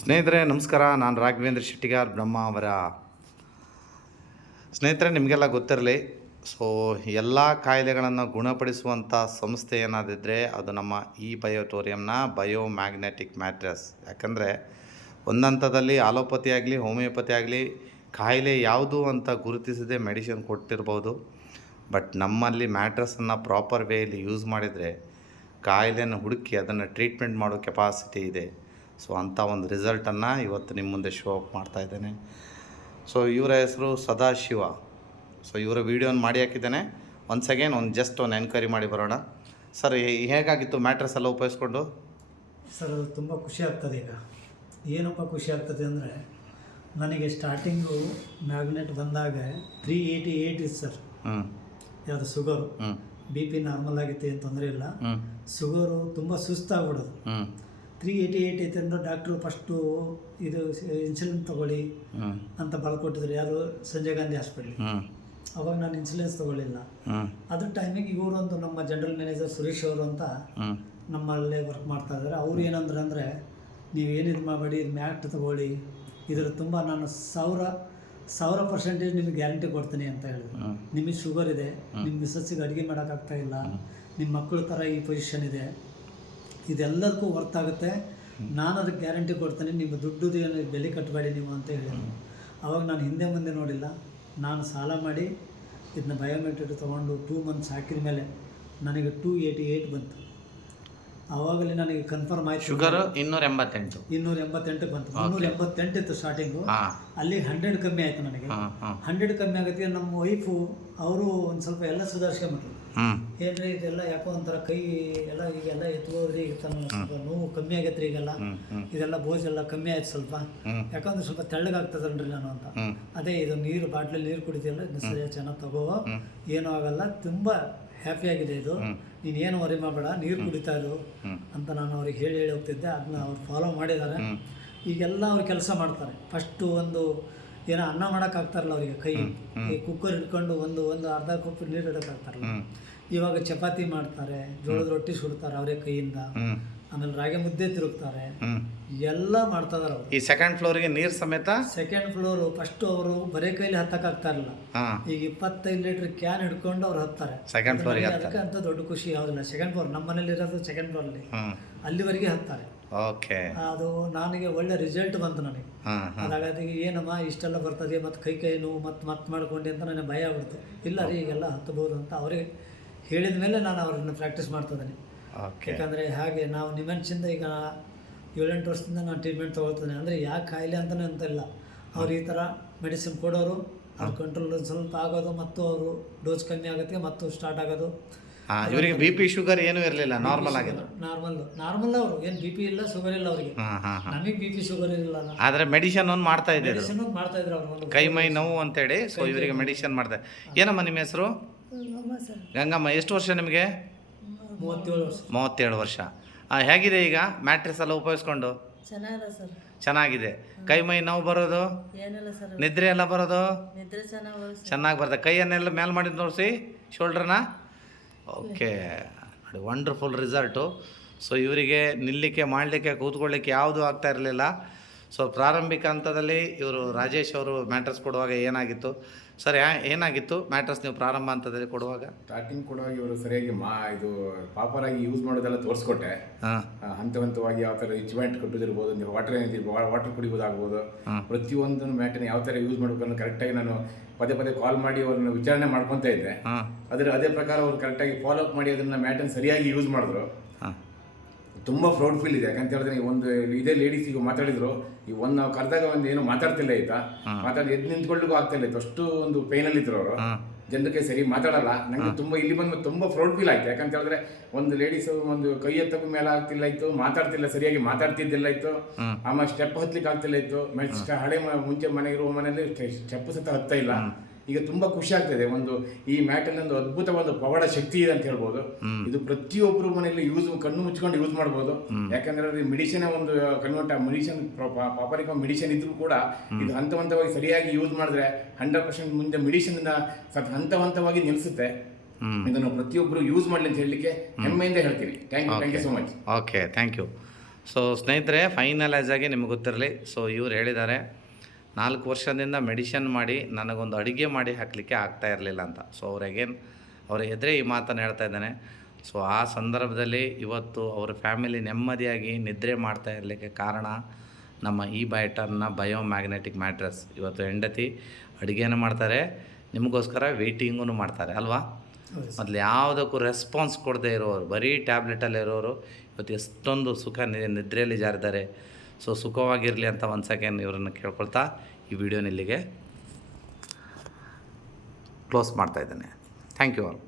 ಸ್ನೇಹಿತರೆ ನಮಸ್ಕಾರ. ನಾನು ರಾಘವೇಂದ್ರ ಶೆಟ್ಟಿಗಾರ್ ಬ್ರಹ್ಮಾವರ. ಸ್ನೇಹಿತರೆ, ನಿಮಗೆಲ್ಲ ಗೊತ್ತಿರಲಿ, ಸೊ ಎಲ್ಲ ಕಾಯಿಲೆಗಳನ್ನು ಗುಣಪಡಿಸುವಂಥ ಸಂಸ್ಥೆ ಏನಾದಿದ್ದರೆ ಅದು ನಮ್ಮ ಈ ಬಯೋಟೋರಿಯಂನ ಬಯೋಮ್ಯಾಗ್ನೆಟಿಕ್ ಮ್ಯಾಟ್ರಸ್. ಯಾಕಂದರೆ ಒಂದಂಥದಲ್ಲಿ ಆಲೋಪತಿ ಆಗಲಿ ಹೋಮಿಯೋಪತಿ ಆಗಲಿ ಕಾಯಿಲೆ ಯಾವುದು ಅಂತ ಗುರುತಿಸದೆ ಮೆಡಿಸಿನ್ ಕೊಟ್ಟಿರ್ಬೋದು. ಬಟ್ ನಮ್ಮಲ್ಲಿ ಮ್ಯಾಟ್ರಸನ್ನು ಪ್ರಾಪರ್ ವೇಯಲ್ಲಿ ಯೂಸ್ ಮಾಡಿದರೆ ಕಾಯಿಲೆಯನ್ನು ಹುಡುಕಿ ಅದನ್ನು ಟ್ರೀಟ್ಮೆಂಟ್ ಮಾಡೋ ಕೆಪಾಸಿಟಿ ಇದೆ. ಸೊ ಅಂಥ ಒಂದು ರಿಸಲ್ಟನ್ನು ಇವತ್ತು ನಿಮ್ಮ ಮುಂದೆ ಶೋ ಅಪ್ ಮಾಡ್ತಾಯಿದ್ದೇನೆ. ಸೊ ಇವರ ಹೆಸರು ಸದಾಶಿವ. ಸೊ ಇವರ ವೀಡಿಯೋನ ಮಾಡಿ ಹಾಕಿದ್ದೇನೆ. ಒನ್ಸ್ ಅಗೇನ್ ಜಸ್ಟ್ ಒಂದು ಎನ್ಕ್ವೈರಿ ಮಾಡಿ ಬರೋಣ. ಸರ್, ಹೇಗಾಗಿತ್ತು ಮ್ಯಾಟ್ರಸ್ ಎಲ್ಲ ಉಪಯೋಗಿಸ್ಕೊಂಡು? ಸರ್, ಅದು ತುಂಬ ಖುಷಿ ಆಗ್ತದೆ. ಈಗ ಏನಪ್ಪ ಖುಷಿ ಆಗ್ತದೆ ಅಂದರೆ, ನನಗೆ ಸ್ಟಾರ್ಟಿಂಗು ಮ್ಯಾಗ್ನೆಟ್ ಬಂದಾಗ 388 ಇತ್ತು ಸರ್. ಯಾವುದು ಶುಗರು, ಬಿ ಪಿ ನಾರ್ಮಲ್ ಆಗಿತ್ತು, ಏನು ತೊಂದರೆ ಇಲ್ಲ. ಶುಗರು ತುಂಬ ಸುಸ್ತಾಗ್ಬಿಡೋದು. 388 ಐತೆ ಅಂದ್ರೆ ಡಾಕ್ಟ್ರು ಫಸ್ಟು ಇದು ಇನ್ಸುಲಿನ್ ತೊಗೊಳ್ಳಿ ಅಂತ ಬರ್ಕೊಟ್ಟಿದ್ರು. ಯಾರು ಸಂಜಯ್ ಗಾಂಧಿ ಹಾಸ್ಪಿಟ್ಲಿಗೆ. ಅವಾಗ ನಾನು ಇನ್ಸುಲಿನ್ಸ್ ತೊಗೊಳ್ಳಿಲ್ಲ. ಅದ್ರ ಟೈಮಿಗೆ ಇವರೊಂದು ನಮ್ಮ ಜನರಲ್ ಮ್ಯಾನೇಜರ್ ಸುರೇಶ್ ಅವರು ಅಂತ ನಮ್ಮಲ್ಲೇ ವರ್ಕ್ ಮಾಡ್ತಾ ಇದ್ದಾರೆ. ಅವ್ರು ಏನಂದ್ರೆ ಅಂದರೆ, ನೀವು ಏನಿದು ಮಾಡಬೇಡಿ, ಇದು ಮ್ಯಾಟ್ ತೊಗೊಳ್ಳಿ, ಇದ್ರ ತುಂಬ ನಾನು 100% ನಿಮಗೆ ಗ್ಯಾರಂಟಿ ಕೊಡ್ತೀನಿ ಅಂತ ಹೇಳಿದ್ರು. ನಿಮಗೆ ಶುಗರ್ ಇದೆ, ನಿಮ್ಮ ಮಿಸ್ಸಸ್ಸಿಗೆ ಅಡುಗೆ ಮಾಡೋಕ್ಕಾಗ್ತಾ ಇಲ್ಲ, ನಿಮ್ಮ ಮಕ್ಕಳ ಥರ ಈ ಪೊಸಿಷನ್ ಇದೆ, ಇದೆಲ್ಲದಕ್ಕೂ ವರ್ತ್ ಆಗುತ್ತೆ, ನಾನು ಅದಕ್ಕೆ ಗ್ಯಾರಂಟಿ ಕೊಡ್ತೀನಿ, ನಿಮ್ಮ ದುಡ್ಡು ಏನು ಬೆಲೆ ಕಟ್ಟಬೇಡಿ ನೀವು ಅಂತ ಹೇಳಿದ್ರು. ಆವಾಗ ನಾನು ಹಿಂದೆ ಮುಂದೆ ನೋಡಿಲ್ಲ. ನಾನು ಸಾಲ ಮಾಡಿ ಇದನ್ನ ಬಯೋಮೆಟ್ರಿಕ್ ತೊಗೊಂಡು 2 ಮಂತ್ಸ್ ಹಾಕಿದ ಮೇಲೆ ನನಗೆ 288 ಬಂತು. ಆವಾಗಲೇ ನನಗೆ ಕನ್ಫರ್ಮ್ ಆಯಿತು. ಶುಗರ್ 288 ಬಂತು. 388 ಇತ್ತು ಸ್ಟಾರ್ಟಿಂಗು. ಅಲ್ಲಿ 100 ಕಮ್ಮಿ ಆಯಿತು ನನಗೆ. 100 ಕಮ್ಮಿ ಆಗುತ್ತೆ. ನಮ್ಮ ವೈಫು ಅವರು ಒಂದು ಸ್ವಲ್ಪ ಎಲ್ಲ ಸುಧಾರಿಸ್ಕೊಂಬಿಟ್ರು. ಹೇಳ್ರಿ, ಇದೆಲ್ಲ ಯಾಕೋ ಒಂಥರ ಕೈ ಎಲ್ಲ ಈಗೆಲ್ಲ ಎತ್ಕೋದ್ರಿ, ಸ್ವಲ್ಪ ನೋವು ಕಮ್ಮಿ ಆಗೈತ್ರಿ, ಈಗೆಲ್ಲ ಇದೆಲ್ಲ ಬೋಜೆಲ್ಲ ಕಮ್ಮಿ ಆಯ್ತು ಸ್ವಲ್ಪ. ಯಾಕಂದ್ರೆ ಸ್ವಲ್ಪ ತೆಳ್ಳಗಾಗ್ತದಲ್ರಿ ನಾನು ಅಂತ. ಅದೇ ಇದು ನೀರು ಬಾಟ್ಲಲ್ಲಿ ನೀರು ಕುಡಿತೀಯಲ್ಲ, ಇದನ್ನ ಸರಿಯಾಗಿ ಚೆನ್ನಾಗಿ ತಗೋ, ಏನೂ ಆಗಲ್ಲ, ತುಂಬ ಹ್ಯಾಪಿಯಾಗಿದೆ ಇದು, ನೀನೇನು ವರಿ ಮಾಡಬೇಡ, ನೀರು ಕುಡಿತಾ ಇರು ಅಂತ ನಾನು ಅವ್ರಿಗೆ ಹೇಳಿ ಹೋಗ್ತಿದ್ದೆ. ಅದನ್ನ ಅವ್ರು ಫಾಲೋ ಮಾಡಿದ್ದಾರೆ. ಈಗೆಲ್ಲ ಅವ್ರು ಕೆಲಸ ಮಾಡ್ತಾರೆ. ಫಸ್ಟು ಒಂದು ಏನೋ ಅನ್ನ ಮಾಡೋಕ್ಕಾಗ್ತಾರಲ್ಲ ಅವರಿಗೆ, ಕೈ ಈ ಕುಕ್ಕರ್ ಇಟ್ಕೊಂಡು ಒಂದು ಅರ್ಧ ಕಪ್ ನೀರು ಇಡೋಕ್ಕಾಗ್ತಾರಲ್ಲ. ಇವಾಗ ಚಪಾತಿ ಮಾಡ್ತಾರೆ, ಜೋಳದ ರೊಟ್ಟಿ ಸುಡ್ತಾರೆ ಅವರೇ ಕೈಯಿಂದ, ಆಮೇಲೆ ರಾಗಿ ಮುದ್ದೆ ತಿರುಗ್ತಾರೆ, ಎಲ್ಲ ಮಾಡ್ತಾ ಇದಾರೆ ಅವರು. ಈ ಸೆಕೆಂಡ್ ಫ್ಲೋರಿಗೆ ನೀರು ಸಮೇತ. ಸೆಕೆಂಡ್ ಫ್ಲೋರು ಫಸ್ಟ್ ಅವರು ಬರೇ ಕೈಲಿ ಹತ್ತಕ್ಕಾಗ್ತಾ ಇರಲಿಲ್ಲ. ಈಗ 25 ಲೀಟರ್ ಕ್ಯಾನ್ ಹಿಡ್ಕೊಂಡು ಅವ್ರು ಹತ್ತಾರೆ ಸೆಕೆಂಡ್ ಫ್ಲೋರಿಗೆ. ಅದಕ್ಕೆ ಅಂತ ದೊಡ್ಡ ಖುಷಿ ಯಾವುದಿಲ್ಲ. ಸೆಕೆಂಡ್ ಫ್ಲೋರ್, ನಮ್ಮ ಮನೇಲಿ ಇರೋದು ಸೆಕೆಂಡ್ ಫ್ಲೋರಲ್ಲಿ, ಅಲ್ಲಿವರೆಗೆ ಹತ್ತಾರೆ. ಓಕೆ, ಅದು ನನಗೆ ಒಳ್ಳೆ ರಿಸಲ್ಟ್ ಬಂತು ನನಗೆ. ಅದಾಗತ್ತೆ ಏನಮ್ಮ ಇಷ್ಟೆಲ್ಲ ಬರ್ತದೆ, ಮತ್ತು ಕೈ ನೋವು ಮತ್ತೆ ಮಾಡ್ಕೊಂಡೆ ಅಂತ ನನಗೆ ಭಯ ಆಗ್ಬಿಡ್ತು. ಇಲ್ಲ ರೀ, ಈಗೆಲ್ಲ ಹತ್ತಬಹುದು ಅಂತ ಅವರಿಗೆ ಹೇಳಿದ ಮೇಲೆ ನಾನು ಅವ್ರನ್ನ ಪ್ರಾಕ್ಟೀಸ್ ಮಾಡ್ತಿದ್ದೇನೆ. ಯಾಕಂದರೆ ಹಾಗೆ ನಾವು ನಿಮೆನ್ಸಿಂದ ಈಗ 7-8 ವರ್ಷದಿಂದ ನಾನು ಟ್ರೀಟ್ಮೆಂಟ್ ತೊಗೊಳ್ತೇನೆ. ಅಂದರೆ ಯಾಕೆ ಕಾಯಿಲೆ ಅಂತಲೇ ಅಂತ ಇಲ್ಲ, ಅವ್ರು ಈ ಥರ ಮೆಡಿಸಿನ್ ಕೊಡೋರು, ಅವ್ರ ಕಂಟ್ರೋಲ್ ಸ್ವಲ್ಪ ಆಗೋದು, ಮತ್ತು ಅವರು ಡೋಸ್ ಕಮ್ಮಿ ಆಗುತ್ತೆ ಮತ್ತು ಸ್ಟಾರ್ಟ್ ಆಗೋದು. ಇವರಿಗೆ ಬಿ ಪಿ ಶುಗರ್ ಏನೂ ಇರಲಿಲ್ಲ, ನಾರ್ಮಲ್ ಆಗಿದ್ದು. ನಾರ್ಮಲ್ ಅವರು ಏನು ಬಿ ಪಿ ಇಲ್ಲ, ಶುಗರ್ ಇಲ್ಲ ಅವರಿಗೆ. ನಮಗೆ ಬಿ ಪಿ ಶುಗರ್ ಇಲ್ಲ. ಆದರೆ ಮೆಡಿಸಿನ್ ಒಂದು ಮಾಡ್ತಾ ಇದ್ರು ಅವರು, ಕೈ ಮೈ ನೋವು ಅಂತೇಳಿ. ಸೊ ಇವರಿಗೆ ಮೆಡಿಸಿನ್ ಮಾಡ್ತಾರೆ. ಏನಮ್ಮ ನಿಮ್ಮ ಹೆಸರು? ಗಂಗಮ್ಮ. ಎಷ್ಟು ವರ್ಷ ನಿಮಗೆ? 37 ವರ್ಷ. ಹೇಗಿದೆ ಈಗ ಮ್ಯಾಟ್ರಿಕ್ಸ್ ಎಲ್ಲ ಉಪಯೋಗಿಸ್ಕೊಂಡು? ಚೆನ್ನಾಗಿದೆ. ಕೈ ಮೈ ನೋವು ಬರೋದು, ನಿದ್ರೆ ಎಲ್ಲ ಬರೋದು ಚೆನ್ನಾಗಿ ಬರ್ತದೆ. ಕೈಯನ್ನೆಲ್ಲ ಮೇಲೆ ಮಾಡಿ ತೋರಿಸಿ, ಶೋಲ್ಡ್ರನ್ನ. Okay, wonderful result. ಸೊ ಇವರಿಗೆ ನಿಲ್ಲಲಿಕ್ಕೆ, ಮಾಡಲಿಕ್ಕೆ, ಕೂತ್ಕೊಳ್ಳಿಕ್ಕೆ ಯಾವುದೂ ಆಗ್ತಾ ಇರಲಿಲ್ಲ. ಸೊ ಪ್ರಾರಂಭಿಕ ಹಂತದಲ್ಲಿ ಇವರು ರಾಜೇಶ್ ಅವರು ಮ್ಯಾಟ್ರಸ್ ಕೊಡುವಾಗ ಏನಾಗಿತ್ತು ಸರ್? ಏನಾಗಿತ್ತು ಮ್ಯಾಟ್ರಸ್ ನೀವು ಪ್ರಾರಂಭ ಹಂತದಲ್ಲಿ ಕೊಡುವಾಗ? ಸ್ಟಾರ್ಟಿಂಗ್ ಕೊಡುವಾಗ ಇವರು ಸರಿಯಾಗಿ ಇದು ಪಾಪರಾಗಿ ಯೂಸ್ ಮಾಡೋದೆಲ್ಲ ತೋರಿಸ್ಕೊಟ್ಟೆ. ಹಂತವಾಗಿ ಯಾವ ಥರ ರಿಚ್ಮೆಂಟ್ ಕೊಟ್ಟಿರ್ಬೋದು, ನೀವು ವಾಟರ್ ಕುಡಿಬೋದಾಗ್ಬೋದು, ಪ್ರತಿಯೊಂದನ್ನು ಮ್ಯಾಟನ್ನು ಯಾವ ಥರ ಯೂಸ್ ಮಾಡಬೇಕು ಅನ್ನೋ ಕರೆಕ್ಟಾಗಿ ನಾನು ಪದೇ ಕಾಲ್ ಮಾಡಿ ಅವ್ರನ್ನ ವಿಚಾರಣೆ ಮಾಡ್ಕೊತಾ ಇದ್ದೆ. ಅದೇ ಪ್ರಕಾರ ಅವ್ರು ಕರೆಕ್ಟಾಗಿ ಫಾಲೋ ಅಪ್ ಮಾಡಿ ಅದನ್ನು ಮ್ಯಾಟನ್ನು ಸರಿಯಾಗಿ ಯೂಸ್ ಮಾಡಿದ್ರು. ತುಂಬ ಪ್ರೌಡ್ ಫೀಲ್ ಇದೆ. ಯಾಕಂತ ಹೇಳಿದ್ರೆ ಒಂದು ಇದೇ ಲೇಡೀಸ್ ಈಗ ಮಾತಾಡಿದ್ರು, ಈ ನಾವು ಕರೆದಾಗ ಏನೋ ಮಾತಾಡ್ತಿಲ್ಲ ಆಯ್ತಾ, ಎದ್ದು ನಿಂತ್ಕೊಳ್ಳಿಗೂ ಆಗ್ತಾ ಇಲ್ಲ, ಅಷ್ಟು ಒಂದು ಪೈನಲ್ಲಿದ್ರು ಅವರು. ಜನರಿಗೆ ಸರಿ ಮಾತಾಡಲ್ಲ. ನನಗೆ ತುಂಬ ಇಲ್ಲಿ ಬಂದು ತುಂಬ ಪ್ರೌಡ್ ಫೀಲ್ ಆಯ್ತು. ಯಾಕಂತ ಹೇಳಿದ್ರೆ ಒಂದು ಲೇಡೀಸ್ ಒಂದು ಕೈ ಎತ್ತಕ್ಕೂ ಮೇಲೆ ಆಗ್ತಿಲ್ಲ ಇತ್ತು, ಮಾತಾಡ್ತಿಲ್ಲ, ಸರಿಯಾಗಿ ಮಾತಾಡ್ತಿದ್ದಿಲ್ಲ ಇತ್ತು, ಆಮೇಲೆ ಸ್ಟೆಪ್ ಹತ್ಲಿಕ್ಕೆ ಆಗ್ತಿಲ್ಲ ಇತ್ತು. ಹಳೆ ಮುಂಚೆ ಮನೆ ಇರುವ ಮನೆಯಲ್ಲಿ ಸ್ಟೆಪ್ ಸತ ಹತ್ತಾ ಇಲ್ಲ. ಈಗ ತುಂಬಾ ಖುಷಿ ಆಗ್ತದೆ. ಒಂದು ಈ ಮ್ಯಾಟಲ್ಲಿ ಒಂದು ಅದ್ಭುತವಾದ ಪವಾಡ ಶಕ್ತಿ ಇದೆ ಅಂತ ಹೇಳ್ಬೋದು. ಇದು ಪ್ರತಿಯೊಬ್ಬರು ಮನೆಯಲ್ಲಿ ಕಣ್ಣು ಮುಚ್ಕೊಂಡು ಯೂಸ್ ಮಾಡ್ಬೋದು. ಯಾಕಂದ್ರೆ ಮೆಡಿಸಿನ್ ಒಂದು ಕನ್ವರ್ಟ್ ಮೆಡಿಸಿನ್ ಪಾಪರಿಕ ಮೆಡಿಸಿನ್ ಇದ್ರೂ ಕೂಡ ಇದು ಹಂತವಾಗಿ ಸರಿಯಾಗಿ ಯೂಸ್ ಮಾಡಿದ್ರೆ 100% ಮುಂದೆ ಮೆಡಿಸಿನ್ ಹಂತವಾಗಿ ನಿಲ್ಲಿಸುತ್ತೆ. ಇದನ್ನು ಪ್ರತಿಯೊಬ್ಬರು ಯೂಸ್ ಮಾಡಲಿ ಅಂತ ಹೇಳಲಿಕ್ಕೆ ಹೆಮ್ಮೆಯಿಂದ ಹೇಳ್ತೀನಿ. Thank you so much. Okay, thank you. So ಸ್ನೇಹಿತರೆ, ಫೈನಲೈಸ್ ಆಗಿ ನಿಮಗೆ ಗೊತ್ತಿರಲಿ. ಸೊ ಇವ್ರು ಹೇಳಿದ್ದಾರೆ 4 ವರ್ಷದಿಂದ ಮೆಡಿಷನ್ ಮಾಡಿ ನನಗೊಂದು ಅಡುಗೆ ಮಾಡಿ ಹಾಕಲಿಕ್ಕೆ ಆಗ್ತಾ ಇರಲಿಲ್ಲ ಅಂತ. ಸೊ ಅವ್ರ ಎದುರೇ ಈ ಮಾತನ್ನು ಹೇಳ್ತಾ ಇದ್ದಾನೆ. ಸೊ ಆ ಸಂದರ್ಭದಲ್ಲಿ ಇವತ್ತು ಅವ್ರ ಫ್ಯಾಮಿಲಿ ನೆಮ್ಮದಿಯಾಗಿ ನಿದ್ರೆ ಮಾಡ್ತಾ ಇರಲಿಕ್ಕೆ ಕಾರಣ ನಮ್ಮ ಈ ಬಯೋಟರ್ನ ಬಯೋಮ್ಯಾಗ್ನೆಟಿಕ್ ಮ್ಯಾಟ್ರೆಸ್. ಇವತ್ತು ಹೆಂಡತಿ ಅಡುಗೆನೂ ಮಾಡ್ತಾರೆ, ನಿಮಗೋಸ್ಕರ ವೆಯ್ಟಿಂಗೂ ಮಾಡ್ತಾರೆ ಅಲ್ವಾ. ಮೊದಲು ಯಾವುದಕ್ಕೂ ರೆಸ್ಪಾನ್ಸ್ ಕೊಡದೇ ಇರೋರು, ಬರೀ ಟ್ಯಾಬ್ಲೆಟಲ್ಲಿ ಇರೋರು ಇವತ್ತು ಎಷ್ಟೊಂದು ಸುಖ ನಿದ್ರೆಯಲ್ಲಿ ಜಾರಿದ್ದಾರೆ. ಸೊ ಸುಖವಾಗಿರಲಿ ಅಂತ ಒಂದು ಸೆಕೆಂಡ್ ಇವರನ್ನು ಕೇಳ್ಕೊಳ್ತಾ ಈ ವಿಡಿಯೋನ ಇಲ್ಲಿಗೆ ಕ್ಲೋಸ್ ಮಾಡ್ತಾಯಿದ್ದೇನೆ. Thank you all.